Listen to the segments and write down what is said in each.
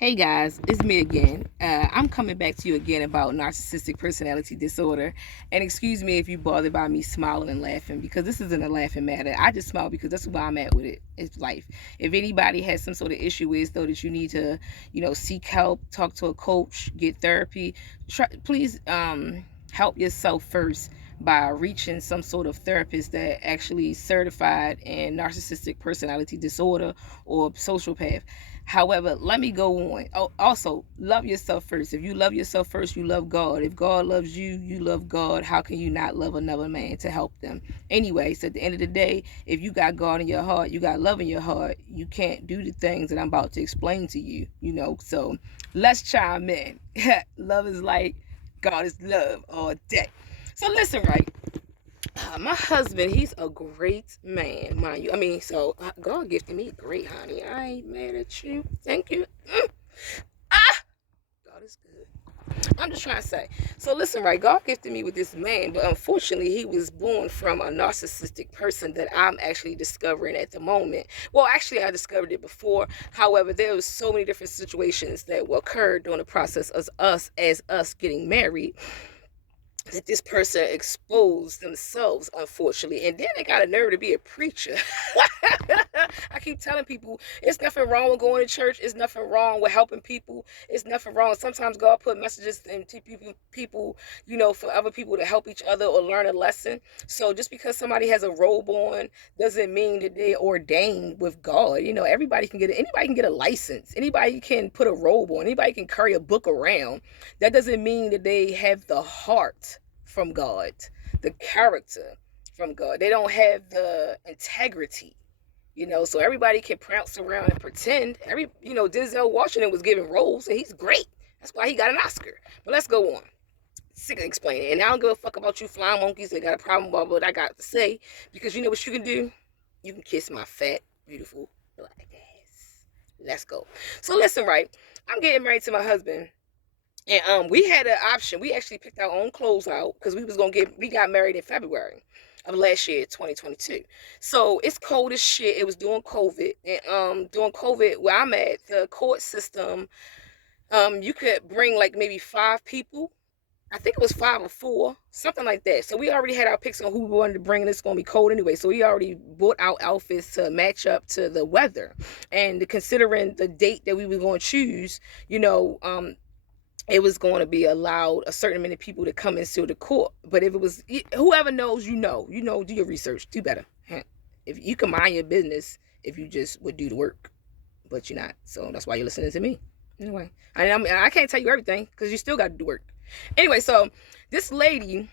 Hey guys, it's me again. I'm coming back to you again about narcissistic personality disorder. And excuse me if you're bothered by me smiling and laughing, because this isn't a laughing matter. I just smile because that's where I'm at with it. It's life. If anybody has some sort of issue with, though, that you need to, seek help, talk to a coach, get therapy, please help yourself first by reaching some sort of therapist that actually certified in narcissistic personality disorder or sociopath. However, let me go on. Oh, also, love yourself first. If you love yourself first, you love God. If God loves you, you love God. How can you not love another man to help them? Anyway, so at the end of the day, if you got God in your heart, you got love in your heart, you can't do the things that I'm about to explain to you, So let's chime in. Love is like God is love all day. So listen, right? My husband, he's a great man, mind you. God gifted me great, honey. I ain't mad at you. Thank you. Ah, God is good. I'm just trying to say. So listen, right? God gifted me with this man, but unfortunately, he was born from a narcissistic person that I'm actually discovering at the moment. Well, actually, I discovered it before. However, there was so many different situations that occurred during the process of us getting married, that this person exposed themselves, unfortunately. And then they got a nerve to be a preacher. I keep telling people it's nothing wrong with going to church. It's nothing wrong with helping people. It's nothing wrong. Sometimes God put messages into people, for other people to help each other or learn a lesson. So just because somebody has a robe on doesn't mean that they're ordained with God. Everybody can anybody can get a license. Anybody can put a robe on. Anybody can carry a book around. That doesn't mean that they have the heart from God, the character from God. They don't have the integrity, So everybody can prance around and pretend. Denzel Washington was given roles, and he's great. That's why he got an Oscar. But let's go on. Sick of explaining. And I don't give a fuck about you flying monkeys that got a problem about what I got to say, because you know what you can do? You can kiss my fat, beautiful black ass. Let's go. So listen, right? I'm getting married to my husband. And we had an option. We actually picked our own clothes out because we got married in February of last year, 2022. So it's cold as shit. It was during COVID. And during COVID, where I'm at, the court system, you could bring like maybe 5 people. I think it was 5 or 4, something like that. So we already had our picks on who we wanted to bring, and it's going to be cold anyway. So we already bought our outfits to match up to the weather. And considering the date that we were going to choose, it was going to be allowed a certain many people to come into the court. But if it was whoever knows, do your research, do better. If you can mind your business, if you just would do the work, but you're not. So that's why you're listening to me. Anyway, I can't tell you everything because you still got to do work. Anyway, so this lady,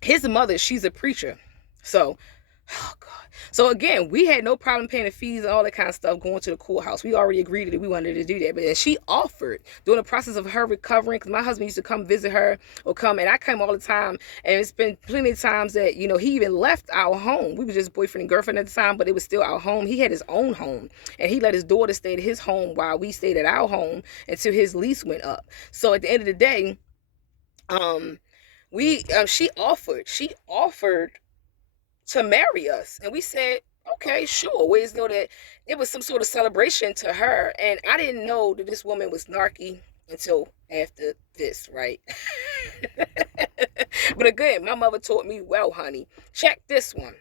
his mother, she's a preacher. So, oh God. So again, we had no problem paying the fees and all that kind of stuff going to the courthouse. We already agreed that we wanted to do that. But then she offered during the process of her recovering, because my husband used to come visit her or come, and I come all the time. And it's been plenty of times that, he even left our home. We were just boyfriend and girlfriend at the time, but it was still our home. He had his own home, and he let his daughter stay at his home while we stayed at our home until his lease went up. So at the end of the day, she offered to marry us, and we said, okay, sure. We just know that it was some sort of celebration to her, and I didn't know that this woman was narky until after this, right? But again, my mother taught me well, honey. Check this one.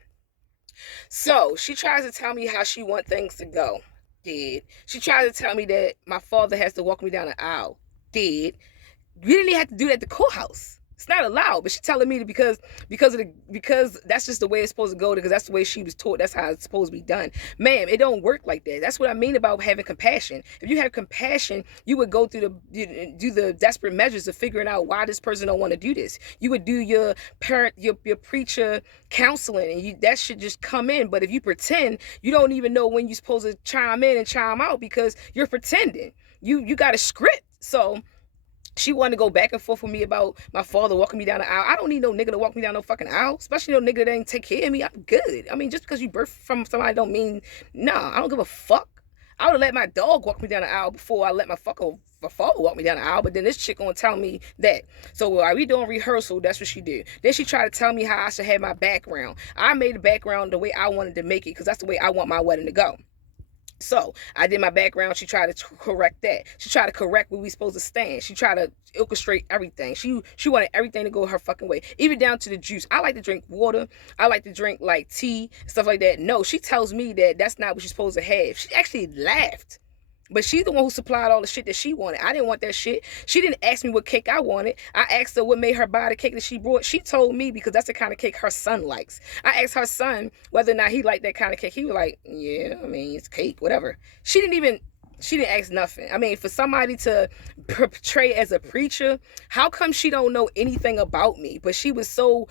So she tries to tell me how she want things to go. Did. She tries to tell me that my father has to walk me down the aisle. Did. We didn't even have to do that at the courthouse. It's not allowed, but she's telling me that because that's just the way it's supposed to go, because that's the way she was taught. That's how it's supposed to be done. Ma'am, it don't work like that. That's what I mean about having compassion. If you have compassion, you would go through do the desperate measures of figuring out why this person don't want to do this. You would do your preacher counseling, and that should just come in. But if you pretend, you don't even know when you're supposed to chime in and chime out because you're pretending. You got a script. So she wanted to go back and forth with me about my father walking me down the aisle. I don't need no nigga to walk me down no fucking aisle, especially no nigga that ain't take care of me. I'm good. Just because you birthed from somebody don't mean, nah, I don't give a fuck. I would have let my dog walk me down the aisle before I let my father walk me down the aisle, but then this chick gonna tell me that. So while we doing rehearsal, that's what she did. Then she tried to tell me how I should have my background. I made the background the way I wanted to make it, because that's the way I want my wedding to go. So I did my background. She tried to correct that. She tried to correct where we supposed to stand. She tried to orchestrate everything. She wanted everything to go her fucking way, even down to the juice. I like to drink water. I like to drink like tea, stuff like that. No, she tells me that that's not what she's supposed to have. She actually laughed. But she's the one who supplied all the shit that she wanted. I didn't want that shit. She didn't ask me what cake I wanted. I asked her what made her buy the cake that she brought. She told me because that's the kind of cake her son likes. I asked her son whether or not he liked that kind of cake. He was like, yeah, I mean, it's cake, whatever. She didn't ask nothing. I mean, for somebody to portray as a preacher, how come she don't know anything about me? But she was so,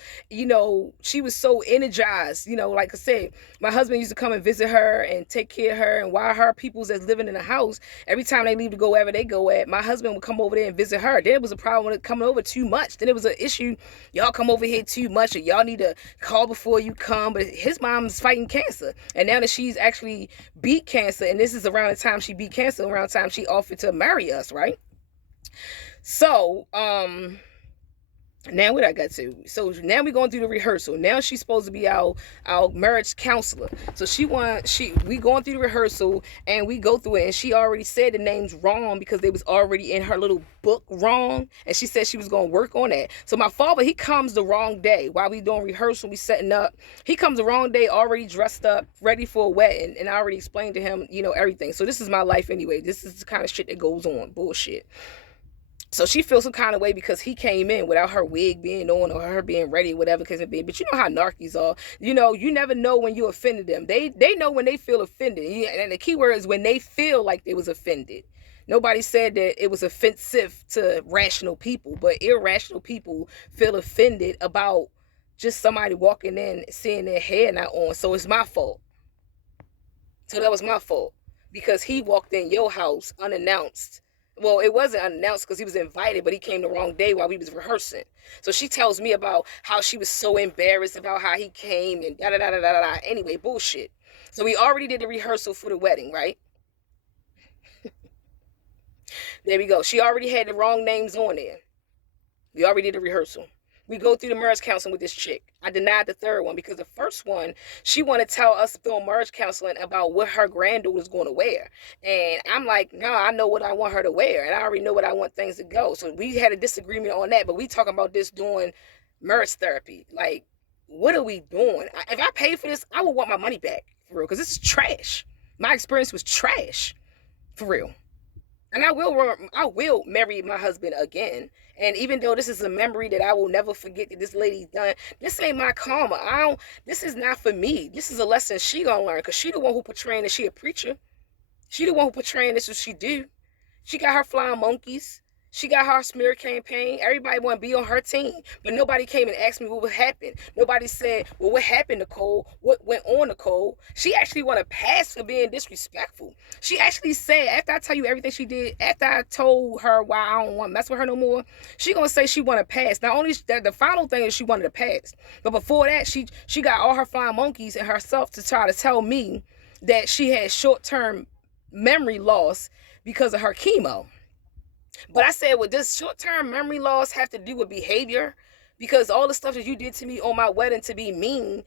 she was so energized. Like I said, my husband used to come and visit her and take care of her. And while her peoples that's living in the house, every time they leave to go wherever they go at, my husband would come over there and visit her. Then it was a problem with coming over too much. Then it was an issue. Y'all come over here too much, or y'all need to call before you come. But his mom's fighting cancer. And now that she's actually beat cancer, and this is around the time she beat cancer, around the time she offered to marry us, right? So, now what I got to. So now we're going through the rehearsal. Now she's supposed to be our marriage counselor. So we going through the rehearsal and we go through it, and she already said the names wrong because they was already in her little book wrong, and she said she was going to work on that. So my father, he comes the wrong day while we doing rehearsal, we setting up. He comes the wrong day, already dressed up, ready for a wedding, and I already explained to him, everything. So this is my life anyway. This is the kind of shit that goes on. Bullshit. So she feels some kind of way because he came in without her wig being on or her being ready, whatever case it be. But you know how narkies are. You never know when you offended them. They know when they feel offended. And the key word is when they feel like they was offended. Nobody said that it was offensive to rational people, but irrational people feel offended about just somebody walking in, seeing their hair not on. So it's my fault. So that was my fault because he walked in your house unannounced. Well, it wasn't unannounced because he was invited, but he came the wrong day while we was rehearsing. So she tells me about how she was so embarrassed about how he came and da da da da da da. Anyway, bullshit. So we already did the rehearsal for the wedding, right? There we go. She already had the wrong names on there. We already did the rehearsal. We go through the marriage counseling with this chick. I denied the third one because the first one, she wanted to tell us doing marriage counseling about what her granddaughter's going to wear. And I'm like, no, I know what I want her to wear. And I already know what I want things to go. So we had a disagreement on that. But we talking about this doing marriage therapy. Like, what are we doing? If I pay for this, I would want my money back. For real. Because this is trash. My experience was trash. For real. And I will marry my husband again. And even though this is a memory that I will never forget that this lady done, this ain't my karma. This is not for me. This is a lesson she gonna learn. Because she the one who portraying that she a preacher. She the one who portraying this what she do. She got her flying monkeys. She got her smear campaign. Everybody want to be on her team. But nobody came and asked me what happened. Nobody said, well, what happened, Nicole? What went on, Nicole? She actually want to pass for being disrespectful. She actually said, after I tell you everything she did, after I told her why I don't want to mess with her no more, she going to say she want to pass. Not only the final thing is she wanted to pass. But before that, she got all her flying monkeys and herself to try to tell me that she had short-term memory loss because of her chemo. But I said, well, does short-term memory loss have to do with behavior? Because all the stuff that you did to me on my wedding to be mean,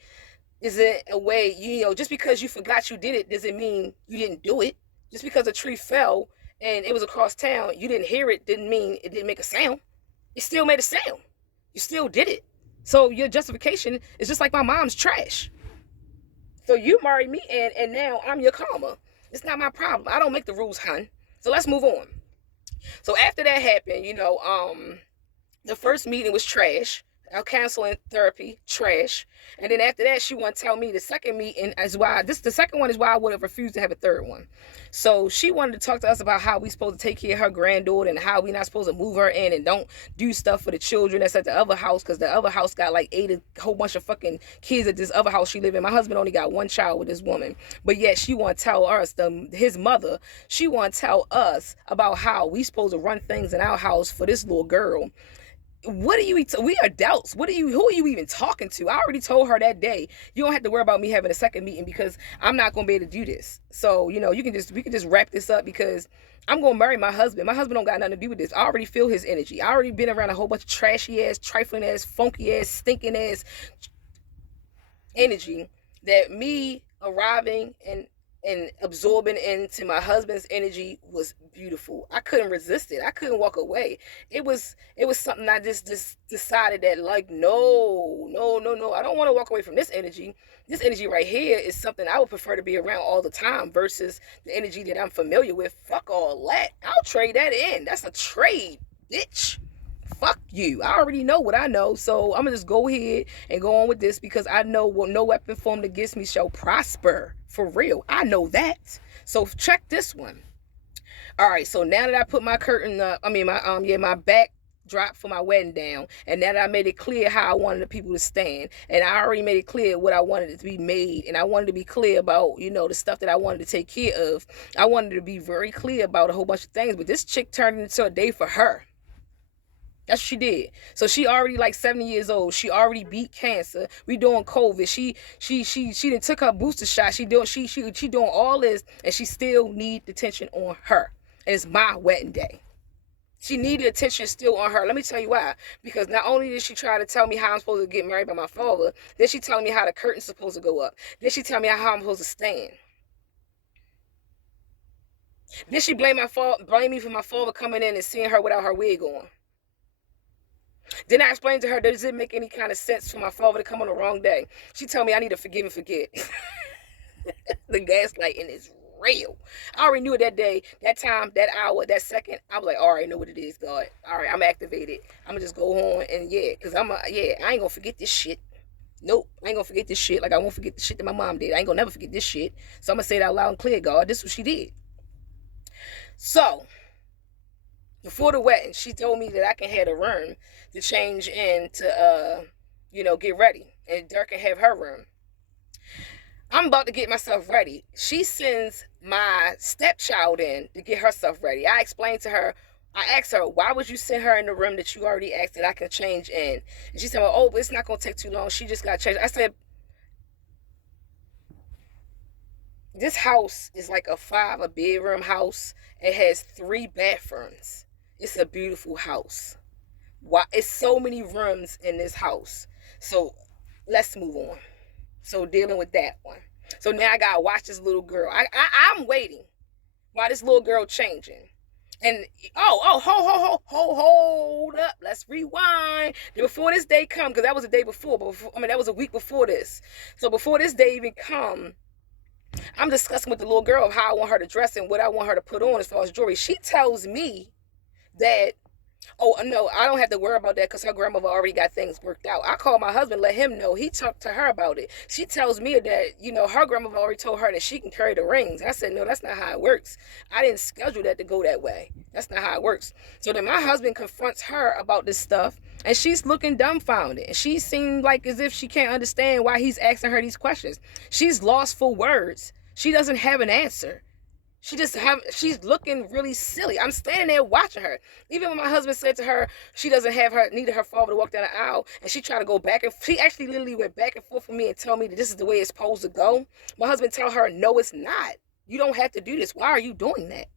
is it a way, just because you forgot you did it, doesn't mean you didn't do it. Just because a tree fell and it was across town, you didn't hear it, didn't mean it didn't make a sound. It still made a sound. You still did it. So your justification is just like my mom's trash. So you married me and now I'm your karma. It's not my problem. I don't make the rules, hun. So let's move on. So after that happened, the first meeting was trash. Our counseling therapy, trash. And then after that, she wanted to tell me the second meeting the second one is why I would have refused to have a third one. So she wanted to talk to us about how we supposed to take care of her granddaughter and how we not supposed to move her in and don't do stuff for the children that's at the other house, because the other house got like a whole bunch of fucking kids at this other house she live in. My husband only got one child with this woman. But yet she want to tell us, his mother, she want to tell us about how we supposed to run things in our house for this little girl. What are you? We are adults. Who are you even talking to? I already told her that day, you don't have to worry about me having a second meeting because I'm not gonna be able to do this. So we can just wrap this up because I'm gonna marry my husband. My husband don't got nothing to do with this. I already feel his energy. I already been around a whole bunch of trashy ass, trifling ass, funky ass, stinking ass energy that me arriving and and absorbing into my husband's energy was beautiful. I couldn't resist it. I couldn't walk away. It was something I just decided that, like, no, no, no, no. I don't want to walk away from this energy. This energy right here is something I would prefer to be around all the time versus the energy that I'm familiar with. Fuck all that. I'll trade that in. That's a trade, bitch. Fuck you. I already know what I know. So I'm gonna just go ahead and go on with this because I know what no weapon formed against me shall prosper. For real. I know that. So check this one. All right, so now that I put my curtain up, my back drop for my wedding down, and now that I made it clear how I wanted the people to stand, and I already made it clear what I wanted it to be made, and I wanted to be clear about, the stuff that I wanted to take care of. I wanted to be very clear about a whole bunch of things, but this chick turned into a day for her. That's what she did. So she already like 70 years old. She already beat cancer. We doing COVID. She done took her booster shot. She doing all this, and she still need the attention on her. And it's my wedding day. She needed attention still on her. Let me tell you why. Because not only did she try to tell me how I'm supposed to get married by my father, then she telling me how the curtain's supposed to go up. Then she tell me how I'm supposed to stand. Then she blame me for my father coming in and seeing her without her wig on. Then I explained to her, does it make any kind of sense for my father to come on the wrong day? She told me I need to forgive and forget. The gaslighting is real. I already knew it that day, that time, that hour, that second. I was like, all right, I know what it is, God. All right, I'm activated. I'm going to just go on and because I ain't going to forget this shit. Nope, I ain't going to forget this shit like I won't forget the shit that my mom did. I ain't going to never forget this shit. So I'm going to say it out loud and clear, God. This is what she did. So before the wedding, she told me that I can have a room to change in to, get ready. And Dirk can have her room. I'm about to get myself ready. She sends my stepchild in to get herself ready. I explained to her, I asked her, why would you send her in the room that you already asked that I can change in? And she said, well, but it's not going to take too long. She just got changed. I said, this house is like a bedroom house. It has 3 bathrooms. It's a beautiful house. Why? It's so many rooms in this house. So let's move on. So dealing with that one. So now I gotta watch this little girl. I'm waiting while this little girl changing. And hold up. Let's rewind. Before this day come, because that was the day before, that was a week before this. So before this day even come, I'm discussing with the little girl how I want her to dress and what I want her to put on as far as jewelry. She tells me that, oh, no, I don't have to worry about that because her grandmother already got things worked out. I called my husband, let him know. He talked to her about it. She tells me that, her grandmother already told her that she can carry the rings. I said, no, that's not how it works. I didn't schedule that to go that way. That's not how it works. So then my husband confronts her about this stuff, and she's looking dumbfounded. And she seemed like as if she can't understand why he's asking her these questions. She's lost for words. She doesn't have an answer. She's looking really silly. I'm standing there watching her. Even when my husband said to her, she doesn't needed her father to walk down the aisle, and she tried to go back, and she actually literally went back and forth with me and tell me that this is the way it's supposed to go. My husband told her, no, it's not. You don't have to do this. Why are you doing that?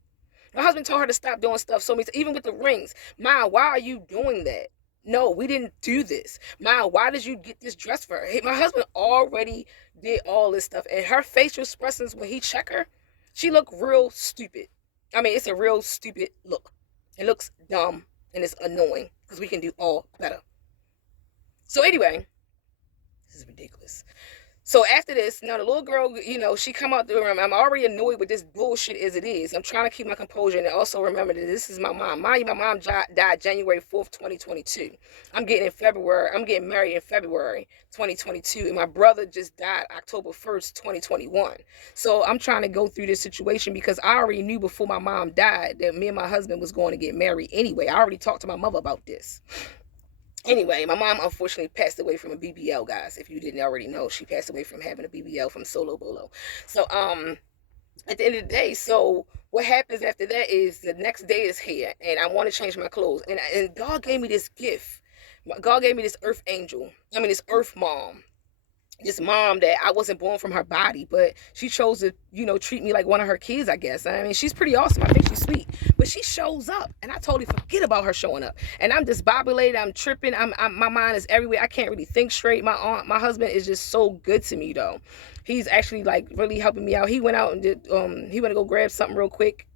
My husband told her to stop doing stuff. So even with the rings, Ma, why are you doing that? No, we didn't do this. Ma, why did you get this dress for her? Hey, my husband already did all this stuff, and her facial expressions when he checked her, she looked real stupid. It's a real stupid look. It looks dumb and it's annoying because we can do all better. So anyway, this is ridiculous. So after this, now the little girl, she come out the room. I'm already annoyed with this bullshit as it is. I'm trying to keep my composure and also remember that this is my mom. My mom died January 4th, 2022. I'm getting married in February 2022. And my brother just died October 1st, 2021. So I'm trying to go through this situation because I already knew before my mom died that me and my husband was going to get married anyway. I already talked to my mother about this. Anyway, my mom unfortunately passed away from a BBL, guys. If you didn't already know, she passed away from having a BBL from Solo Bolo. So, at the end of the day, so what happens after that is the next day is here, and I want to change my clothes. And God gave me this gift. God gave me this earth angel. This earth mom. this mom that I wasn't born from her body, but she chose to, treat me like one of her kids, I guess. I mean, she's pretty awesome. I think she's sweet, but she shows up, and I totally forget about her showing up. And I'm disbobulated. I'm tripping. My mind is everywhere. I can't really think straight. My husband is just so good to me, though. He's actually like really helping me out. He went out and did. He went to go grab something real quick.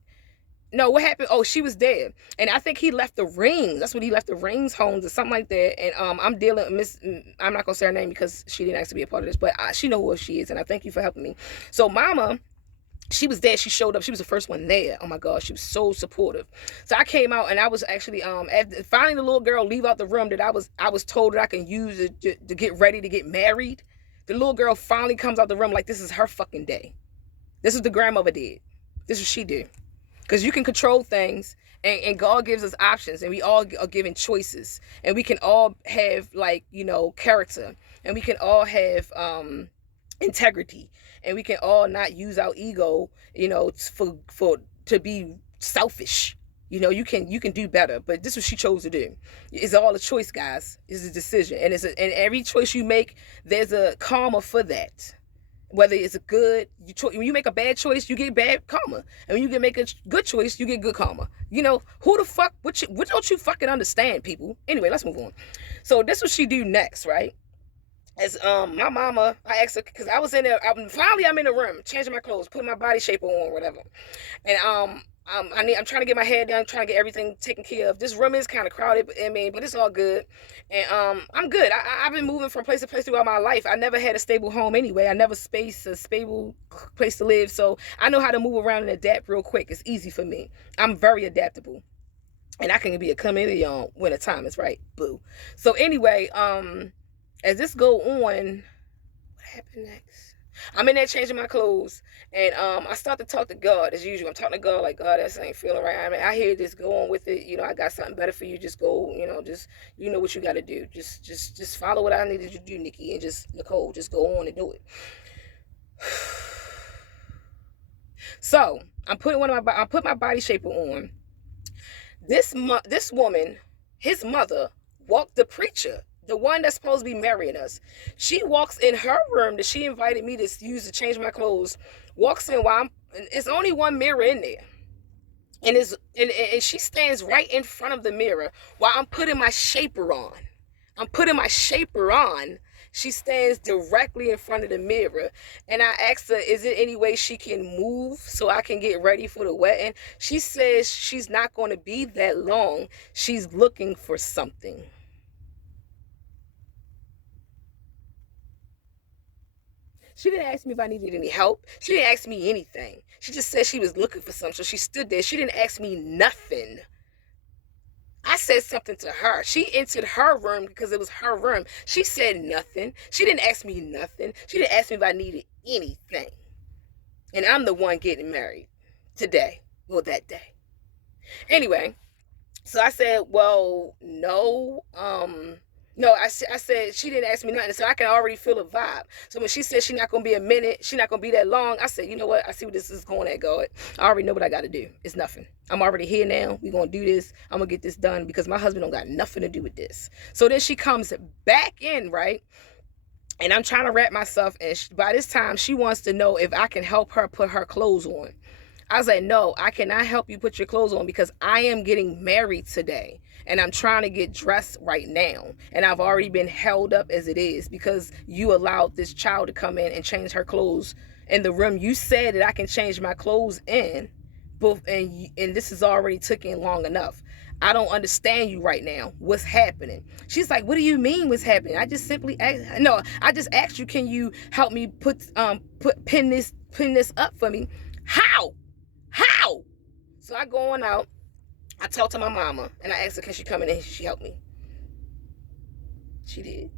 No, what happened? Oh, she was dead, and I think he left the rings. That's what he left, the rings homes or something like that. And I'm dealing with Miss. I'm not gonna say her name because she didn't ask to be a part of this, but she know who she is, and I thank you for helping me. So, Mama, she was there. She showed up. She was the first one there. Oh my God, she was so supportive. So I came out, and I was actually finally the little girl leave out the room that I was told that I can use it to get ready to get married. The little girl finally comes out the room like this is her fucking day. This is what the grandmother did. This is what she did. Because you can control things, and God gives us options, and we all are given choices, and we can all have character, and we can all have integrity, and we can all not use our ego for to be selfish. You can do better, but this is what she chose to do. It's all a choice, guys. It's a decision, and and every choice you make, there's a karma for that. Whether it's a good when you make a bad choice, you get bad karma, and when you can make a good choice, you get good karma. Who the fuck? What don't you fucking understand, people? Anyway, let's move on. So this is what she do next, right? As my mama, I asked her because I was in there. Finally, I'm in the room, changing my clothes, putting my body shaper on, whatever, and I'm trying to get my hair done, trying to get everything taken care of. This room is kind of crowded, but it's all good. And I'm good. I've been moving from place to place throughout my life. I never had a stable home anyway. I never a stable place to live. So I know how to move around and adapt real quick. It's easy for me. I'm very adaptable. And I can be a chameleon when the time is right. Boo. So anyway, as this go on, what happened next? I'm in there changing my clothes, and I start to talk to God as usual. I'm talking to God like, God, this ain't feeling right. I mean, I hear this. Go on with it. I got something better for you. Just go. Just what you got to do. Just follow what I needed you to do, Nikki, and just Nicole. Just go on and do it. So I'm putting my body shaper on. This woman, his mother, walked the preacher. The one that's supposed to be marrying us. She walks in her room that she invited me to use to change my clothes. Walks in while it's only one mirror in there. And she stands right in front of the mirror while I'm putting my shaper on. She stands directly in front of the mirror. And I asked her, is there any way she can move so I can get ready for the wedding? She says she's not going to be that long. She's looking for something. She didn't ask me if I needed any help. She didn't ask me anything. She just said she was looking for something. So she stood there. She didn't ask me nothing. I said something to her. She entered her room because it was her room. She said nothing. She didn't ask me nothing. She didn't ask me if I needed anything. And I'm the one getting married today. Well, that day. Anyway, so I said, well, no, no, I said she didn't ask me nothing, so I can already feel a vibe. So when she said she's not going to be a minute, she's not going to be that long, I said, you know what? I see what this is going at, God. I already know what I got to do. It's nothing. I'm already here now. We're going to do this. I'm going to get this done because my husband don't got nothing to do with this. So then she comes back in, right? And I'm trying to wrap myself, and by this time, she wants to know if I can help her put her clothes on. I was like, no, I cannot help you put your clothes on because I am getting married today. And I'm trying to get dressed right now. And I've already been held up as it is because you allowed this child to come in and change her clothes in the room. You said that I can change my clothes in, and this is already taking long enough. I don't understand you right now. What's happening? She's like, what do you mean what's happening? I just simply asked, no, I just asked you, can you help me pin this up for me? How? So I go on out. I talked to my mama, and I asked her, can she come in and she helped me? She did.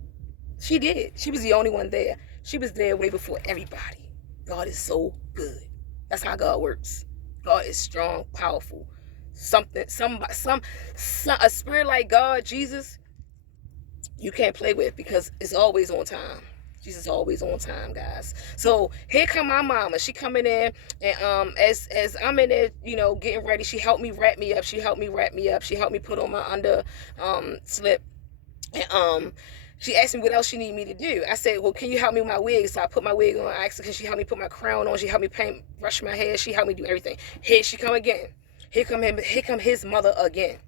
She was the only one there. She was there way before everybody. God is so good. That's how God works. God is strong, powerful. A spirit like God, Jesus, you can't play with because it's always on time. Jesus is always on time, guys. So here come my mama. She coming in, and as I'm in there, getting ready, she helped me wrap me up. She helped me put on my under slip. And She asked me what else she need me to do. I said, well, can you help me with my wig? So I put my wig on. I asked her, can she help me put my crown on? She helped me paint, brush my hair. She helped me do everything. Here she come again. Here come his mother again.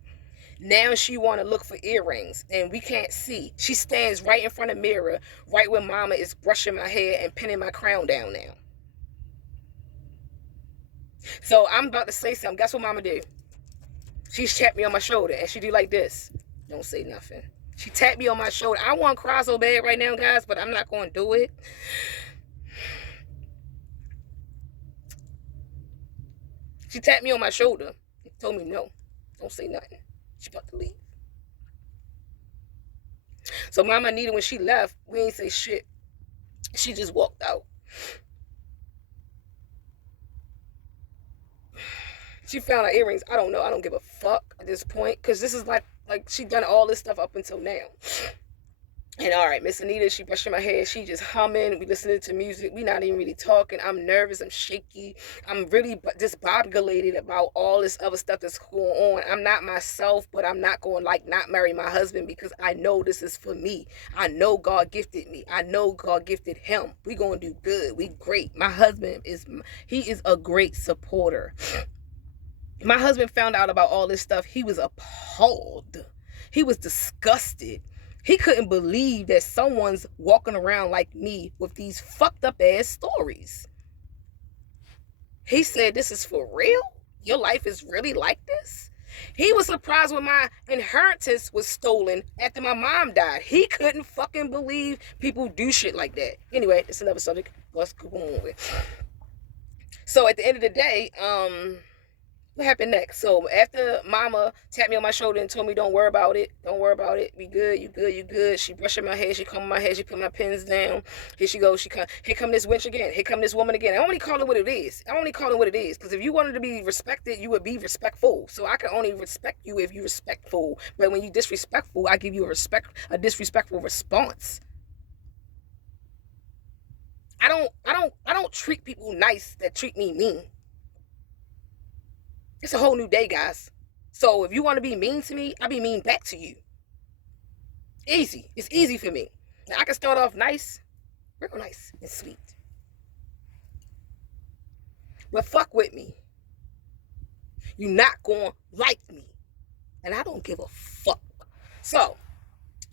Now she want to look for earrings, and we can't see. She stands right in front of the mirror, right where mama is brushing my hair and pinning my crown down now. So I'm about to say something. Guess what mama do? She tapped me on my shoulder, and she do like this. Don't say nothing. She tapped me on my shoulder. I want to cry so bad right now, guys, but I'm not going to do it. She tapped me on my shoulder and told me, no, don't say nothing. She about to leave. So Mama Nita, when she left, we ain't say shit. She just walked out. She found her earrings. I don't know. I don't give a fuck at this point, because this is like she done all this stuff up until now. And all right, Miss Anita, she brushing my hair. She just humming. We listening to music. We not even really talking. I'm nervous. I'm shaky. I'm really discombobulated about all this other stuff that's going on. I'm not myself, but I'm not going not marry my husband, because I know this is for me. I know God gifted me. I know God gifted him. We gonna do good. We great. My husband is a great supporter. My husband found out about all this stuff. He was appalled. He was disgusted. He couldn't believe that someone's walking around like me with these fucked up ass stories. He said, this is for real? Your life is really like this? He was surprised when my inheritance was stolen after my mom died. He couldn't fucking believe people do shit like that. Anyway, it's another subject. Let's go on with. So at the end of the day, what happened next? So after mama tapped me on my shoulder and told me, don't worry about it. Don't worry about it. Be good. You good. You good. She brushing my hair. She combing my hair. She put my pins down. Here she goes. Here come this witch again. Here come this woman again. I only call it what it is. Because if you wanted to be respected, you would be respectful. So I can only respect you if you're respectful. But when you disrespectful, I give you a disrespectful response. I don't treat people nice that treat me mean. It's a whole new day, guys. So if you want to be mean to me, I'll be mean back to you. Easy. It's easy for me. Now, I can start off nice, real nice and sweet. But fuck with me. You're not going to like me. And I don't give a fuck. So,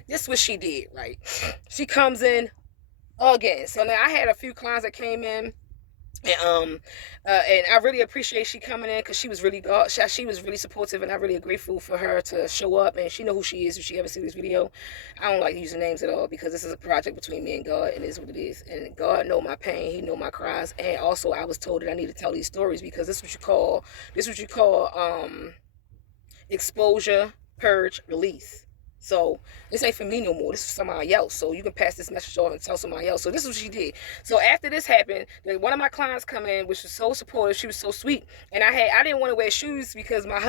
this is what she did, right? She comes in again. So now I had a few clients that came in. And I really appreciate she coming in, because she was really supportive, and I'm really grateful for her to show up. And she know who she is if she ever see this video. I don't like using names at all, because this is a project between me and God, and it is what it is. And God know my pain, he know my cries. And also I was told that I need to tell these stories, because this is what you call exposure, purge, release. So this ain't for me no more. This is for somebody else. So you can pass this message off and tell somebody else. So this is what she did. So after this happened, one of my clients come in, which was so supportive. She was so sweet. And I didn't want to wear shoes, because my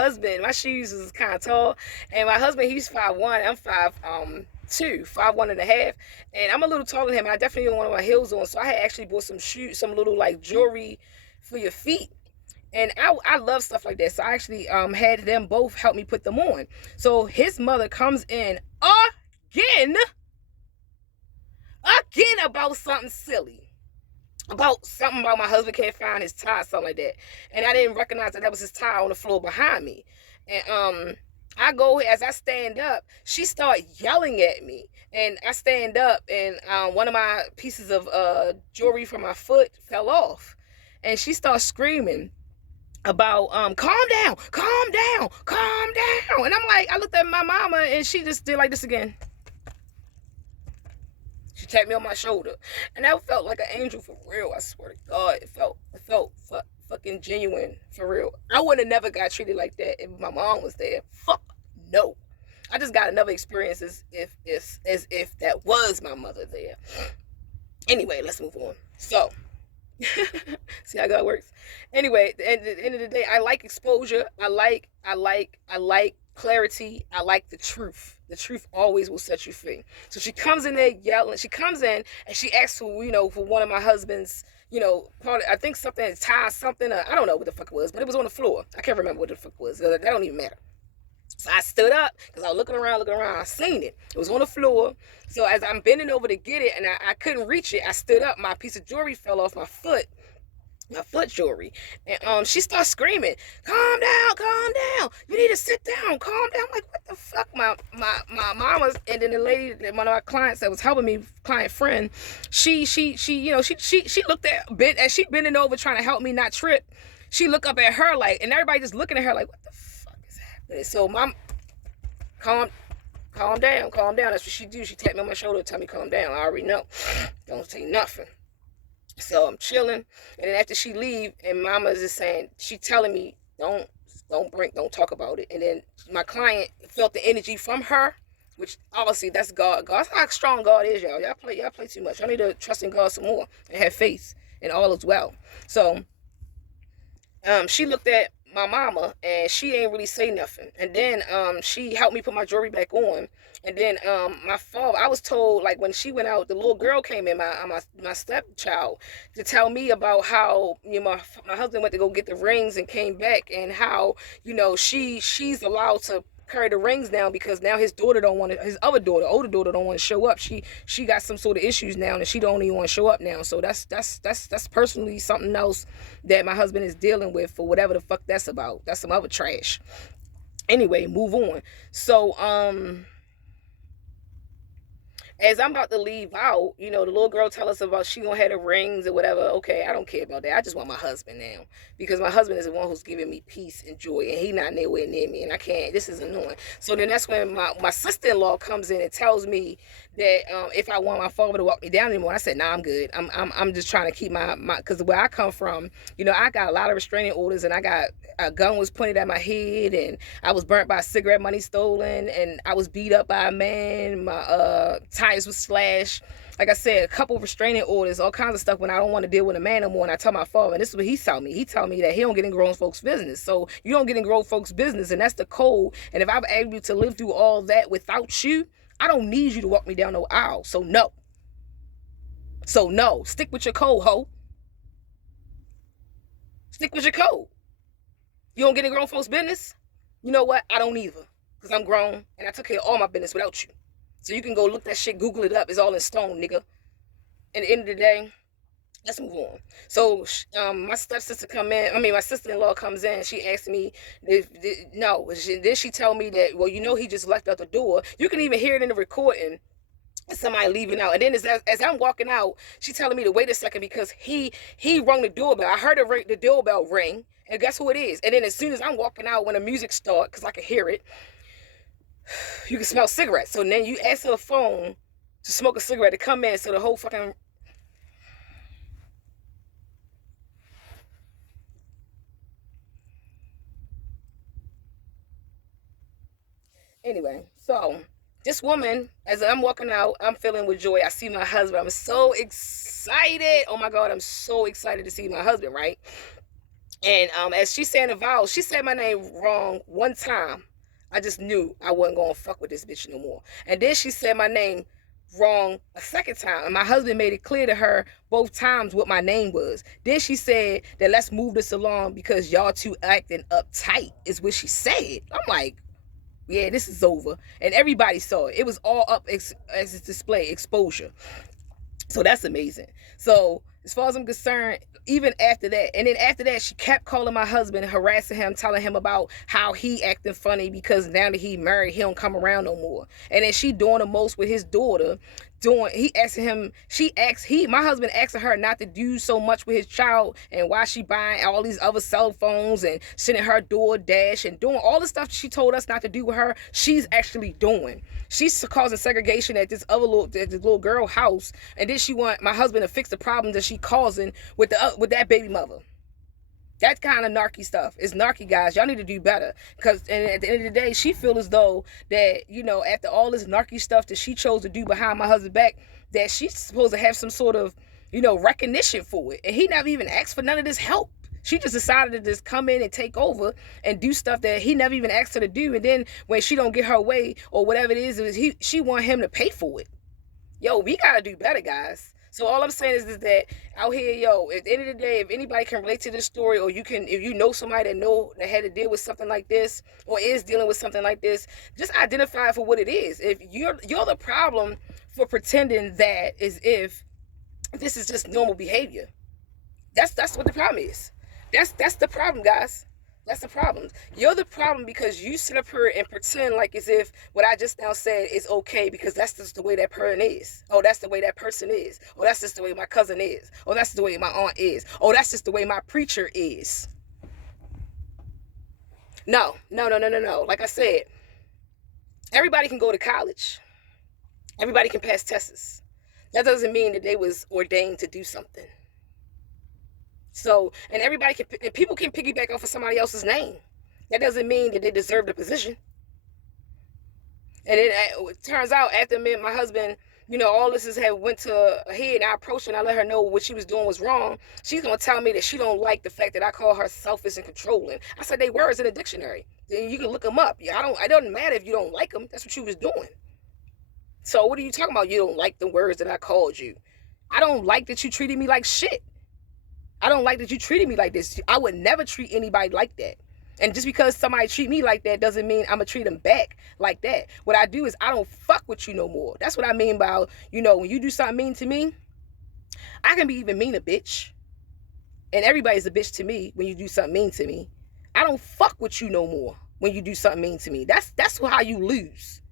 shoes is kind of tall. And my husband, he's 5'1". I'm 5'2", 5'1.5". And I'm a little taller than him. And I definitely didn't want my heels on. So I had actually bought some shoes, some little like jewelry for your feet. And I love stuff like that. So I actually had them both help me put them on. So his mother comes in again about something silly. About something about my husband can't find his tie, something like that. And I didn't recognize that was his tie on the floor behind me. And I go, as I stand up, she started yelling at me. And I stand up, and one of my pieces of jewelry from my foot fell off. And she starts screaming about calm down. And I'm like, I looked at my mama, and she just did like this again. She tapped me on my shoulder, and that felt like an angel for real. I swear to God, it felt fucking genuine for real. I would have never got treated like that if my mom was there. Fuck no. I just got another experience as if that was my mother there. Anyway, let's move on. So see how God works. Anyway, at the end of the day, I like exposure. I like clarity. I like the truth. The truth always will set you free. So she comes in there yelling. She comes in and she asks for, for one of my husband's, I think something, tie something. I don't know what the fuck it was, but it was on the floor. I can't remember what the fuck it was. That don't even matter. So I stood up because I was looking around. I seen it. It was on the floor. So as I'm bending over to get it and I couldn't reach it, I stood up. My piece of jewelry fell off my foot jewelry. And she starts screaming, calm down. You need to sit down, calm down. I'm like, what the fuck? My mama and then the lady, one of my clients that was helping me, client friend, she looked at bit as she bending over trying to help me not trip. She looked up at her like, and everybody just looking at her like, what the fuck is happening? So mom, calm down. That's what she do. She tapped me on my shoulder and tell me calm down. I already know. Don't say nothing. So I'm chilling, and then after she leave, and Mama's just saying, she telling me, don't talk about it. And then my client felt the energy from her, which obviously that's God. God's how strong God is, y'all. Y'all play too much. I need to trust in God some more and have faith, and all is well. So she looked at my mama and she ain't really say nothing. And then she helped me put my jewelry back on. And then my father, I was told, like, when she went out, the little girl came in, my stepchild, to tell me about how, you know, my husband went to go get the rings and came back, and how, you know, she's allowed to carry the rings down because now his daughter don't want to, his other daughter, older daughter, don't want to show up. She got some sort of issues now, and she don't even want to show up now. So that's personally something else that my husband is dealing with, for whatever the fuck that's about. That's some other trash. Anyway, move on. So as I'm about to leave out, you know, the little girl tell us about she gonna have the rings or whatever. Okay, I don't care about that. I just want my husband now, because my husband is the one who's giving me peace and joy, and he not nowhere near me, and I can't. This is annoying. So then that's when my sister-in-law comes in and tells me that if I want my father to walk me down anymore. I said, nah, I'm good. I'm just trying to keep my because where I come from, you know, I got a lot of restraining orders, and I got a gun was pointed at my head, and I was burnt by cigarette money stolen, and I was beat up by a man. My tires was slashed. Like I said, a couple of restraining orders, all kinds of stuff when I don't want to deal with a man no more. And I tell my father, and this is what he tell me. He tell me that he don't get in grown folks' business. So you don't get in grown folks' business, and that's the code. And if I'm able to live through all that without you, I don't need you to walk me down no aisle. So no. Stick with your code, ho. Stick with your code. You don't get in grown folks' business? You know what? I don't either. Because I'm grown, and I took care of all my business without you. So you can go look that shit, Google it up. It's all in stone, nigga. At the end of the day, let's move on. So my stepsister my sister-in-law comes in. She asked me, then she tell me that, well, you know, he just left out the door. You can even hear it in the recording. Somebody leaving out, and then as I'm walking out, she telling me to wait a second because he rung the doorbell. I heard the doorbell ring, and guess who it is? And then as soon as I'm walking out, when the music starts, because I can hear it, you can smell cigarettes. So then you ask her phone to smoke a cigarette to come in, so the whole fucking... Anyway, so this woman, as I'm walking out, I'm feeling with joy. I see my husband. I'm so excited. Oh my God, I'm so excited to see my husband, right? And as she's saying the vows, she said my name wrong one time. I just knew I wasn't going to fuck with this bitch no more. And then she said my name wrong a second time. And my husband made it clear to her both times what my name was. Then she said that let's move this along because y'all two acting uptight, is what she said. I'm like, yeah, this is over. And everybody saw it. It was all up as a display, exposure. So that's amazing. So as far as I'm concerned, even after that, and then after that, she kept calling my husband, harassing him, telling him about how he acting funny because now that he married, he don't come around no more. And then she doing the most with his daughter. My husband asking her not to do so much with his child, and why she buying all these other cell phones and sending her DoorDash and doing all the stuff she told us not to do with her, she's actually doing. She's causing segregation at this little girl house, and then she want my husband to fix the problems that she causing with that baby mother. That kind of narky stuff. It's narky, guys. Y'all need to do better. Because at the end of the day, she feels as though that, you know, after all this narky stuff that she chose to do behind my husband's back, that she's supposed to have some sort of, you know, recognition for it. And he never even asked for none of this help. She just decided to just come in and take over and do stuff that he never even asked her to do. And then when she don't get her way or whatever it is she want him to pay for it. Yo, we got to do better, guys. So all I'm saying is that out here, yo, at the end of the day, if anybody can relate to this story, or if you know somebody that had to deal with something like this, or is dealing with something like this, just identify it for what it is. If you're the problem for pretending that as if this is just normal behavior. That's what the problem is. That's the problem, guys. That's the problem. You're the problem because you sit up here and pretend like as if what I just now said is okay because that's just the way that person is. Oh, that's the way that person is. Oh, that's just the way my cousin is. Oh, that's the way my aunt is. Oh, that's just the way my preacher is. No. Like I said, everybody can go to college. Everybody can pass tests. That doesn't mean that they was ordained to do something. So, and people can piggyback off of somebody else's name. That doesn't mean that they deserve the position. And it turns out after me and my husband, all this went to a head, and I approached her and I let her know what she was doing was wrong. She's gonna tell me that she don't like the fact that I call her selfish and controlling. I said they words in the dictionary. Then you can look them up. It doesn't matter if you don't like them. That's what she was doing. So what are you talking about? You don't like the words that I called you. I don't like that you treated me like shit. I don't like that you treated me like this. I would never treat anybody like that. And just because somebody treat me like that doesn't mean I'm going to treat them back like that. What I do is I don't fuck with you no more. That's what I mean by, when you do something mean to me, I can be even mean a bitch. And everybody's a bitch to me when you do something mean to me. I don't fuck with you no more when you do something mean to me. That's how you lose.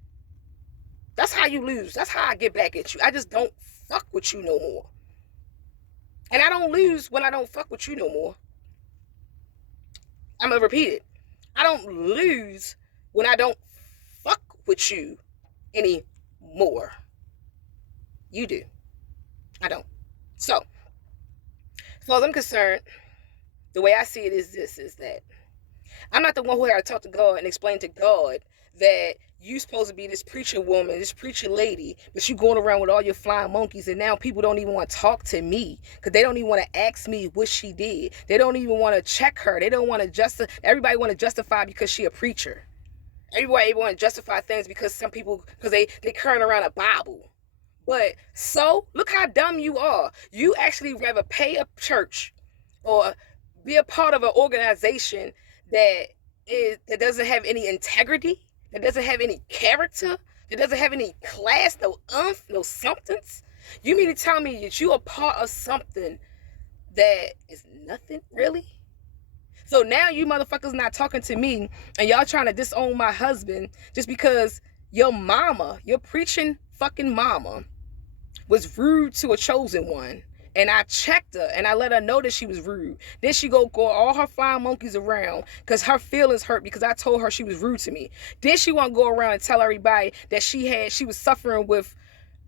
That's how you lose. That's how I get back at you. I just don't fuck with you no more. And I don't lose when I don't fuck with you no more. I'm going to repeat it. I don't lose when I don't fuck with you anymore. You do. I don't. So, as far as I'm concerned, the way I see it is that I'm not the one who had to talk to God and explain to God that you supposed to be this preacher woman, this preacher lady, but you going around with all your flying monkeys, and now people don't even want to talk to me because they don't even want to ask me what she did. They don't even want to check her. They don't want to justify. Everybody want to justify because she a preacher. Everybody want to justify things because some people, because they carrying around a Bible. But so look how dumb you are. You actually rather pay a church or be a part of an organization that doesn't have any integrity, that doesn't have any character, that doesn't have any class, no no somethings. You mean to tell me that you are part of something that is nothing, really? So now you motherfuckers not talking to me and y'all trying to disown my husband just because your mama, your preaching fucking mama, was rude to a chosen one. And I checked her and I let her know that she was rude. Then she go all her flying monkeys around because her feelings hurt because I told her she was rude to me. Then she want to go around and tell everybody that she was suffering with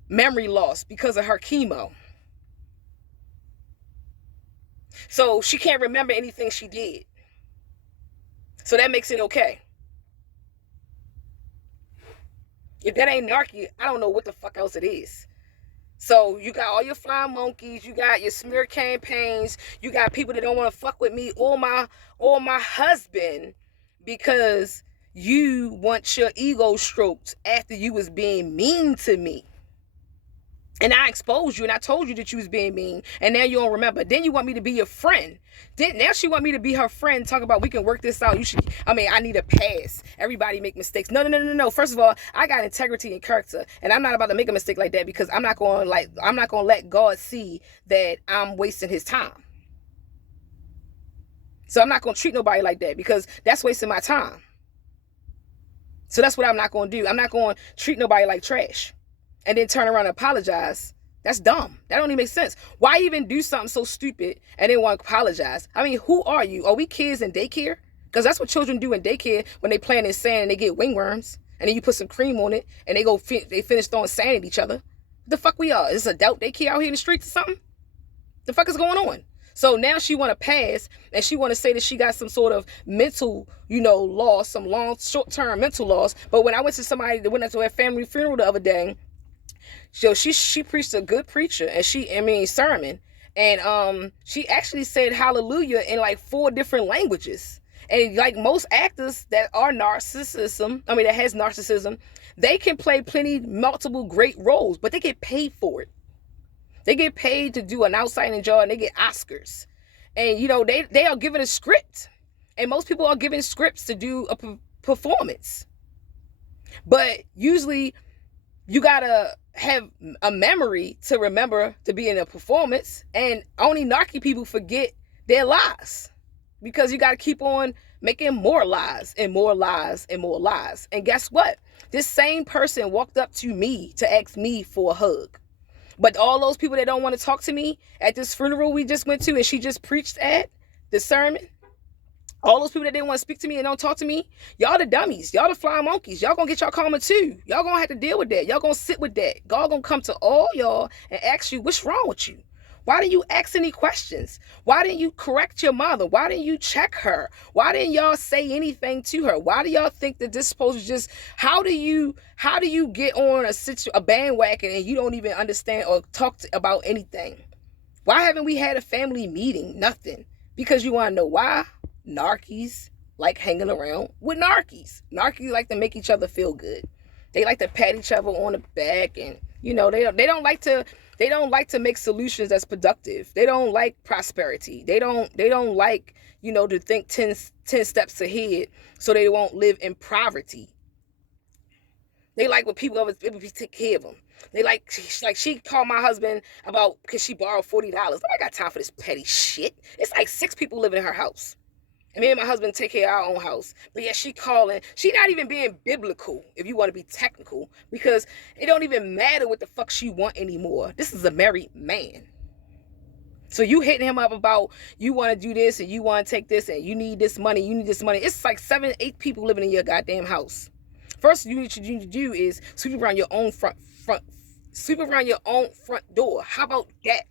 memory loss because of her chemo. So she can't remember anything she did. So that makes it okay. If that ain't narky, I don't know what the fuck else it is. So you got all your flying monkeys, you got your smear campaigns, you got people that don't want to fuck with me or my husband because you want your ego stroked after you was being mean to me. And I exposed you and I told you that you was being mean and now you don't remember. Then you want me to be your friend. Now she want me to be her friend, talk about we can work this out. I need a pass. Everybody make mistakes. No. First of all, I got integrity and character and I'm not about to make a mistake like that because I'm not going to let God see that I'm wasting his time. So I'm not going to treat nobody like that because that's wasting my time. So that's what I'm not going to do. I'm not going to treat nobody like trash. And then turn around and apologize. That's dumb. That don't even make sense. Why even do something so stupid and then want to apologize? I mean, who are you? Are we kids in daycare? Because that's what children do in daycare when they play in sand and they get wingworms. And then you put some cream on it and they finish throwing sand at each other. What the fuck we are? Is this adult daycare out here in the streets or something? The fuck is going on? So now she want to pass and she want to say that she got some sort of mental, loss, some short-term mental loss. But when I went to somebody that went to a family funeral the other day, so she preached a good preacher and sermon. And she actually said hallelujah in like 4 different languages. And like most actors that are that has narcissism, they can play multiple great roles, but they get paid for it. They get paid to do an outstanding job and they get Oscars. And, you know, they are given a script. And most people are given scripts to do a performance. But usually you gotta have a memory to remember to be in a performance. And only narky people forget their lies. Because you gotta keep on making more lies and more lies and more lies. And guess what? This same person walked up to me to ask me for a hug. But all those people that don't want to talk to me at this funeral we just went to and she just preached at the sermon, all those people that didn't want to speak to me and don't talk to me, y'all the dummies. Y'all the flying monkeys. Y'all gonna get y'all karma too. Y'all gonna have to deal with that. Y'all gonna sit with that. God gonna come to all y'all and ask you, what's wrong with you? Why didn't you ask any questions? Why didn't you correct your mother? Why didn't you check her? Why didn't y'all say anything to her? Why do y'all think that this is supposed to just, how do you get on a bandwagon and you don't even understand or talk about anything? Why haven't we had a family meeting? Nothing. Because you want to know why? Narkies like hanging around with narkies. Narkies like to make each other feel good. They like to pat each other on the back, and you know they don't like to make solutions that's productive. They don't like prosperity. They don't like, you know, to think 10 steps ahead so they won't live in poverty. They like when people take care of them. They like she called my husband about because she borrowed $40. I got time for this petty shit. It's like 6 people living in her house. And me and my husband take care of our own house. But yeah, she calling. She not even being biblical, if you want to be technical, because it don't even matter what the fuck she want anymore. This is a married man. So you hitting him up about you want to do this and you want to take this and you need this money, you need this money. It's like 7, 8 people living in your goddamn house. First, you need to do is sweep around your own front door. How about that?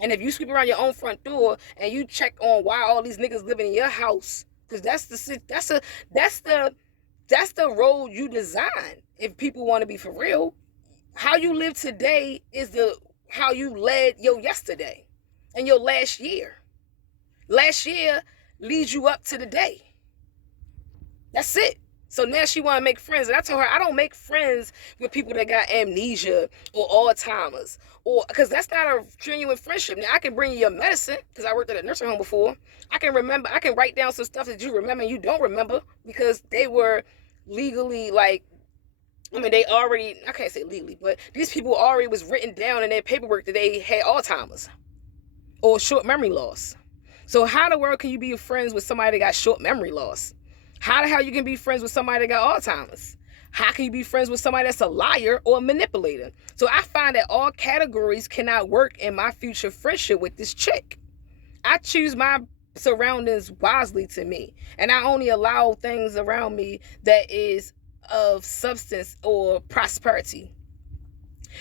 And if you sweep around your own front door and you check on why all these niggas living in your house, because that's the road you design. If people want to be for real, how you live today is how you led your yesterday and your last year. Last year leads you up to the day. That's it. So now she want to make friends. And I told her, I don't make friends with people that got amnesia or Alzheimer's. Or because that's not a genuine friendship. Now, I can bring you your medicine because I worked at a nursing home before. I can write down some stuff that you remember and you don't remember because they were legally I can't say legally, but these people already was written down in their paperwork that they had Alzheimer's or short memory loss. So how in the world can you be friends with somebody that got short memory loss? How the hell you can be friends with somebody that got Alzheimer's? How can you be friends with somebody that's a liar or a manipulator? So I find that all categories cannot work in my future friendship with this chick. I choose my surroundings wisely to me. And I only allow things around me that is of substance or prosperity.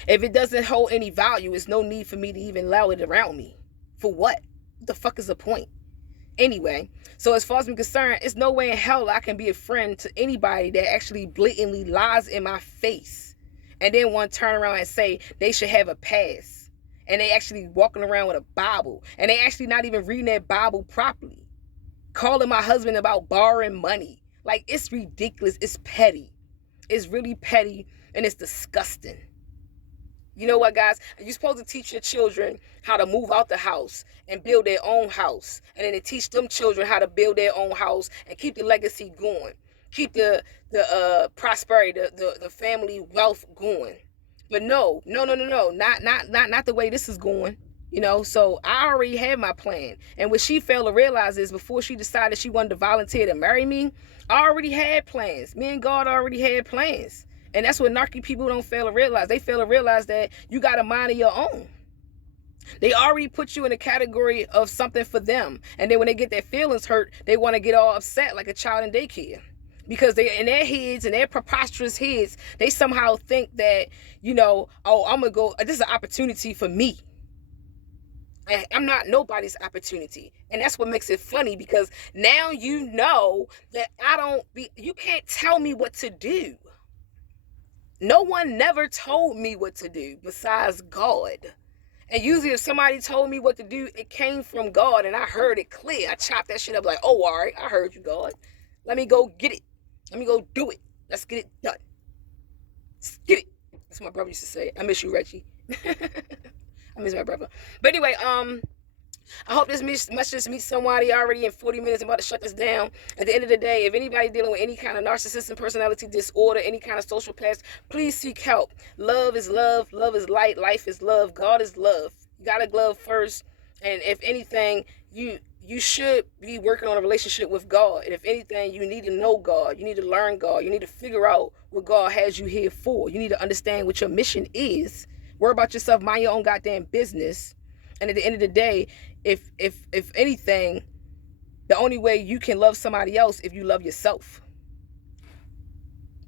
If it doesn't hold any value, it's no need for me to even allow it around me. For what? What the fuck is the point? Anyway, so as far as I'm concerned, it's no way in hell I can be a friend to anybody that actually blatantly lies in my face and then want to turn around and say they should have a pass. And they actually walking around with a Bible. And they actually not even reading that Bible properly. Calling my husband about borrowing money. Like, it's ridiculous. It's petty. It's really petty and it's disgusting. You know what, guys? You're supposed to teach your children how to move out the house and build their own house. And then to teach them children how to build their own house and keep the legacy going. Keep the prosperity, the family wealth going. But no. Not the way this is going. You know, so I already had my plan. And what she failed to realize is before she decided she wanted to volunteer to marry me, I already had plans. Me and God already had plans. And that's what narky people don't fail to realize. They fail to realize that you got a mind of your own. They already put you in a category of something for them. And then when they get their feelings hurt, they want to get all upset like a child in daycare. Because they in their heads, in their preposterous heads, they somehow think that, you know, oh, I'm going to go, this is an opportunity for me. And I'm not nobody's opportunity. And that's what makes it funny, because now you know that you can't tell me what to do. No one never told me what to do besides God. And usually if somebody told me what to do, it came from God and I heard it clear. I chopped that shit up like, oh, all right, I heard you, God. Let me go get it. Let me go do it. Let's get it done. Let's get it. That's what my brother used to say. I miss you, Reggie. I miss my brother. But anyway, I hope this message meets somebody already in 40 minutes. I'm about to shut this down. At the end of the day, if anybody dealing with any kind of narcissistic personality disorder, any kind of social past, please seek help. Love is love. Love is light. Life is love. God is love. You got to love first. And if anything, you should be working on a relationship with God. And if anything, you need to know God. You need to learn God. You need to figure out what God has you here for. You need to understand what your mission is. Worry about yourself. Mind your own goddamn business. And at the end of the day, if anything, the only way you can love somebody else if you love yourself.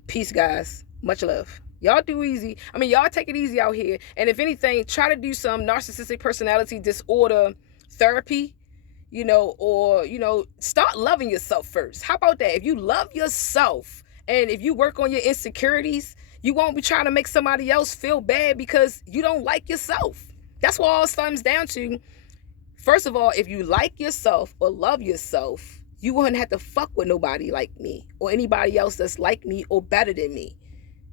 Peace, guys. Much love. Y'all do easy. I mean, y'all take it easy out here. And if anything, try to do some narcissistic personality disorder therapy, or, start loving yourself first. How about that? If you love yourself and if you work on your insecurities, you won't be trying to make somebody else feel bad because you don't like yourself. That's what all it comes down to. First of all, if you like yourself or love yourself, you wouldn't have to fuck with nobody like me or anybody else that's like me or better than me.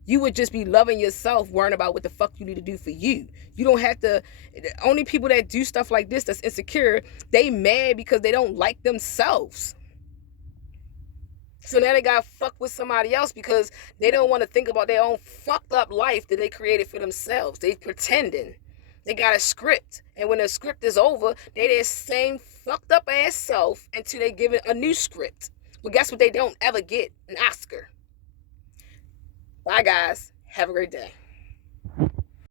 You would just be loving yourself, worrying about what the fuck you need to do for you. You don't have to. The only people that do stuff like this that's insecure, they mad because they don't like themselves. So now they got fucked with somebody else because they don't want to think about their own fucked up life that they created for themselves. They pretending. They got a script. And when the script is over, they their same fucked up ass self until they give it a new script. But guess what they don't ever get? An Oscar. Bye, guys. Have a great day.